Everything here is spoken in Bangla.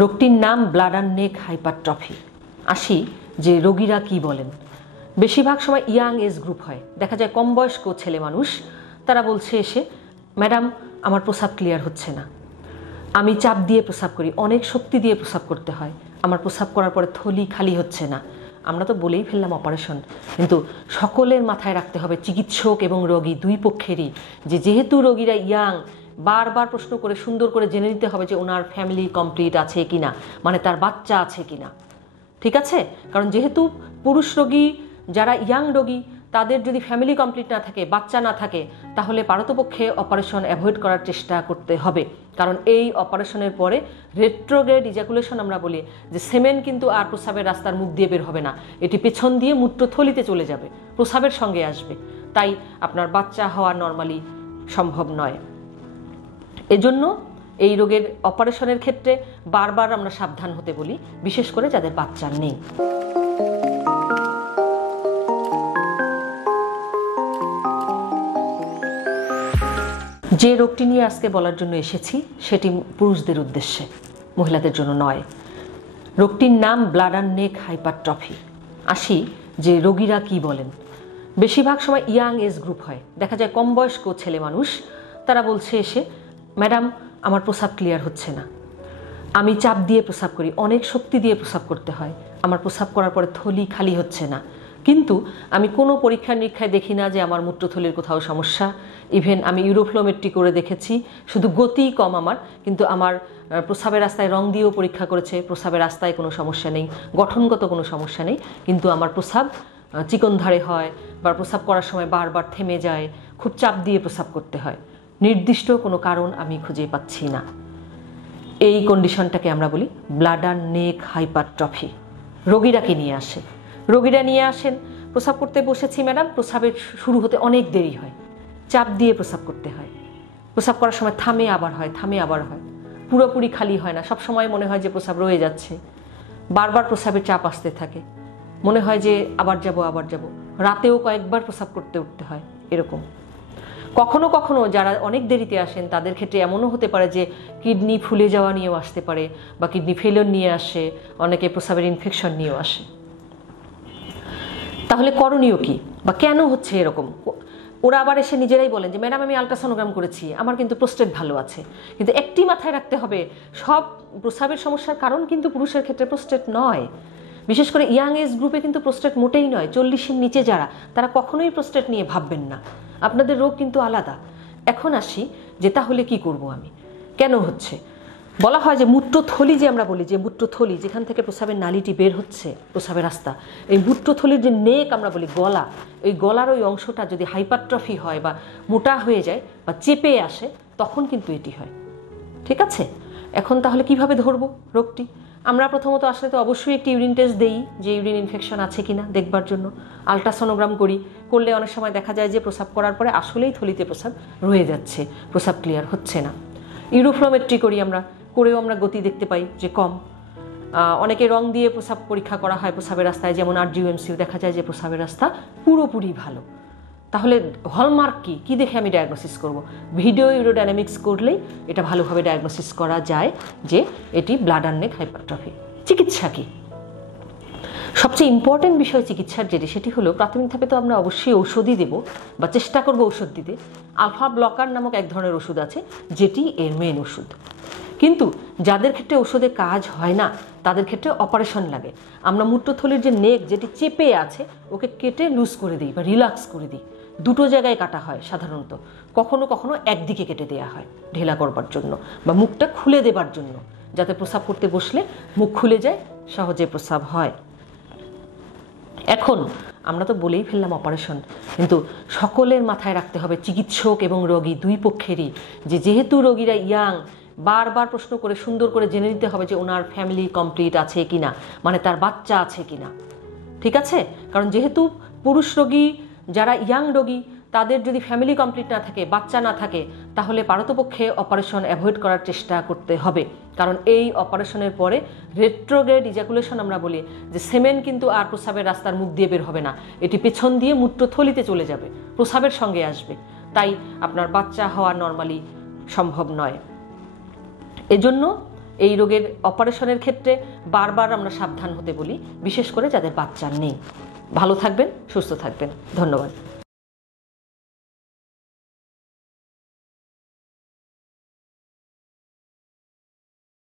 রোগটির নাম ব্লাডার নেক হাইপারট্রফি। আসি যে রোগীরা কি বলেন। বেশিরভাগ সময় ইয়াং এজ গ্রুপ হয়, দেখা যায় কম বয়স্ক ছেলে মানুষ, তারা বলছে এসে, ম্যাডাম আমার প্রস্রাব ক্লিয়ার হচ্ছে না, আমি চাপ দিয়ে প্রস্রাব করি, অনেক শক্তি দিয়ে প্রস্রাব করতে হয়, আমার প্রস্রাব করার পরে থলি খালি হচ্ছে না। আমরা তো বলেই ফেললাম অপারেশন, কিন্তু সকলের মাথায় রাখতে হবে, চিকিৎসক এবং রোগী দুই পক্ষেরই, যে যেহেতু রোগীরা ইয়াং, বারবার প্রশ্ন করে সুন্দর করে জেনে নিতে হবে যে ওনার ফ্যামিলি কমপ্লিট আছে কিনা, মানে তার বাচ্চা আছে কিনা। ঠিক আছে, কারণ যেহেতু পুরুষ রোগী যারা ইয়াং রোগী তাদের যদি ফ্যামিলি কমপ্লিট না থাকে, বাচ্চা না থাকে, তাহলে পারতপক্ষে অপারেশন অ্যাভয়েড করার চেষ্টা করতে হবে। কারণ এই অপারেশনের পরে রেট্রোগ্রেড ইজাকুলেশন আমরা বলি, যে সেমেন কিন্তু আর প্রস্রাবের রাস্তার মুখ দিয়ে বের হবে না, এটি পেছন দিয়ে মূত্রথলিতে চলে যাবে, প্রস্রাবের সঙ্গে আসবে, তাই আপনার বাচ্চা হওয়া নর্মালি সম্ভব নয়। এজন্য এই রোগের অপারেশনের ক্ষেত্রে বারবার আমরা সাবধান হতে বলি, বিশেষ করে যাদের বাচ্চা নেই। যে রোগটি নিয়ে আজকে বলার জন্য এসেছি সেটি পুরুষদের উদ্দেশ্যে, মহিলাদের জন্য নয়। রোগটির নাম ব্লাডার নেক হাইপারট্রফি। আসি যে রোগীরা কি বলেন। বেশিরভাগ সময় ইয়াং এজ গ্রুপ হয়, দেখা যায় কম বয়স্ক ছেলে মানুষ, তারা বলছে এসে, ম্যাডাম আমার প্রস্রাব ক্লিয়ার হচ্ছে না, আমি চাপ দিয়ে প্রস্রাব করি, অনেক শক্তি দিয়ে প্রস্রাব করতে হয়, আমার প্রস্রাব করার পরে থলি খালি হচ্ছে না, কিন্তু আমি কোনো পরীক্ষা নিরীক্ষায় দেখি না যে আমার মূত্রথলির কোথাও সমস্যা। ইভেন আমি ইউরোফ্লোমেট্রি করে দেখেছি, শুধু গতি কম আমার, কিন্তু আমার প্রস্রাবের রাস্তায় রং দিয়েও পরীক্ষা করেছে, প্রস্রাবের রাস্তায় কোনো সমস্যা নেই, গঠনগত কোনো সমস্যা নেই, কিন্তু আমার প্রস্রাব চিকনধারে হয়, বা প্রস্রাব করার সময় বারবার থেমে যায়, খুব চাপ দিয়ে প্রস্রাব করতে হয়। নির্দিষ্ট কোনো কারণ আমি খুঁজে পাচ্ছি না। এই কন্ডিশনটাকে আমরা বলি ব্লাডার নেক হাইপারট্রফি। রোগীরা কি নিয়ে আসে? রোগীরা নিয়ে আসেন, প্রস্রাব করতে বসেছি ম্যাডাম, প্রস্রাবের শুরু হতে অনেক দেরি হয়, চাপ দিয়ে প্রস্রাব করতে হয়, প্রস্রাব করার সময় থামে আবার হয়, থামে আবার হয়, পুরোপুরি খালি হয় না, সব সময় মনে হয় যে প্রস্রাব রয়ে যাচ্ছে, বারবার প্রস্রাবের চাপ আসতে থাকে, মনে হয় যে আবার যাব আবার যাব, রাতেও কয়েকবার প্রস্রাব করতে উঠতে হয়, এরকম। কখনো কখনো যারা অনেক দেরিতে আসেন তাদের ক্ষেত্রে এমনও হতে পারে যে কিডনি ফুলে যাওয়া নিয়েও আসতে পারে, বা কিডনি ফেলিওর নিয়ে আসে, অনেকে প্রস্রাবের ইনফেকশন নিয়েও আসে। তাহলে করণীয় কি, বা কেন হচ্ছে এরকম? ওরা আবার এসে নিজেরাই বলেন যে ম্যাডাম আমি আলট্রাসোনোগ্রাম করেছি, আমার কিন্তু প্রোস্টেট ভালো আছে। কিন্তু একটি মাথায় রাখতে হবে, সব প্রস্রাবের সমস্যার কারণ কিন্তু পুরুষের ক্ষেত্রে প্রোস্টেট নয়। বিশেষ করে ইয়াং এজ গ্রুপে কিন্তু প্রোস্টেট মোটেই নয়। 40-এর নিচে যারা, তারা কখনোই প্রোস্টেট নিয়ে ভাববেন না, আপনাদের রোগ কিন্তু আলাদা। এখন আসি যে তাহলে কি করব আমি, কেন হচ্ছে? বলা হয় যে মূত্রথলি, যে আমরা বলি যে মূত্রথলি যেখান থেকে প্রস্রাবের নালীটি বের হচ্ছে, প্রস্রাবের রাস্তা, এই মূত্রথলির যে নেক আমরা বলি, গলা, এই গলার ওই অংশটা যদি হাইপারট্রফি হয় বা মোটা হয়ে যায় বা চেপে আসে, তখন কিন্তু এটি হয়। ঠিক আছে, এখন তাহলে কিভাবে ধরবো রোগটি? আমরা প্রথমত আসলে তো অবশ্যই একটি ইউরিন টেস্ট দেই, যে ইউরিন ইনফেকশন আছে কিনা দেখবার জন্য। আলট্রাসোনোগ্রাম করলে অনেক সময় দেখা যায় যে প্রস্রাব করার পরে আসলেই থলিতে প্রস্রাব রয়ে যাচ্ছে, প্রস্রাব ক্লিয়ার হচ্ছে না। ইউরোফ্লোমেট্রি করেও আমরা গতি দেখতে পাই যে কম। অনেকে রং দিয়ে প্রস্রাব পরীক্ষা করা হয় প্রস্রাবের রাস্তায়, যেমন RGUMC, দেখা যায় যে প্রস্রাবের রাস্তা পুরোপুরি ভালো। তাহলে হলমার্ক কি দেখে আমি ডায়াগনোসিস করব? ভিডিও ইউরোডাইনামিক্স করলেই এটা ভালোভাবে ডায়াগনোসিস করা যায় যে এটি ব্লাডার নেক হাইপারট্রফি। চিকিৎসা কি? সবচেয়ে ইম্পর্টেন্ট বিষয় চিকিৎসার সেটি হলো, প্রাথমিক ধাপে তো আমরা অবশ্যই ঔষধই দেব বা চেষ্টা করব ঔষধ দিতে। আলফা ব্লকার নামক এক ধরনের ওষুধ আছে, যেটি এর মেন ওষুধ। কিন্তু যাদের ক্ষেত্রে ওষুধে কাজ হয় না, তাদের ক্ষেত্রে অপারেশন লাগে। আমরা মূত্রথলির যে নেক, যেটি চেপে আছে, ওকে কেটে লুজ করে দিই বা রিল্যাক্স করে দিই। দুটো জায়গায় কাটা হয় সাধারণত, কখনো কখনো একদিকে কেটে দেওয়া হয় ঢেলা করবার জন্য বা মুখটা খুলে দেবার জন্য, যাতে প্রস্রাব করতে বসলে মুখ খুলে যায়, সহজে প্রস্রাব হয়। এখন আমরা তো বলেই ফেললাম অপারেশন, কিন্তু সকলের মাথায় রাখতে হবে, চিকিৎসক এবং রোগী দুই পক্ষেরই, যে যেহেতু রোগীরা ইয়াং, বারবার প্রশ্ন করে সুন্দর করে জেনে নিতে হবে যে ওনার ফ্যামিলি কমপ্লিট আছে কিনা, মানে তার বাচ্চা আছে কিনা। ঠিক আছে, কারণ যেহেতু পুরুষ রোগী যারা ইয়াং রোগী তাদের যদি ফ্যামিলি কমপ্লিট না থাকে, বাচ্চা না থাকে, তাহলে পারতপক্ষে অপারেশন অ্যাভয়েড করার চেষ্টা করতে হবে। কারণ এই অপারেশনের পরে রেট্রোগ্রেড ইজাকুলেশন আমরা বলি, যে সেমেন কিন্তু আর প্রস্রাবের রাস্তার মুখ দিয়ে বের হবে না, এটি পেছন দিয়ে মূত্রথলিতে চলে যাবে, প্রস্রাবের সঙ্গে আসবে, তাই আপনার বাচ্চা হওয়া নর্মালি সম্ভব নয়। এজন্য এই রোগের অপারেশনের ক্ষেত্রে বারবার আমরা সাবধান হতে বলি, বিশেষ করে যাদের বাচ্চা নেই। ভালো থাকবেন, সুস্থ থাকবেন। ধন্যবাদ।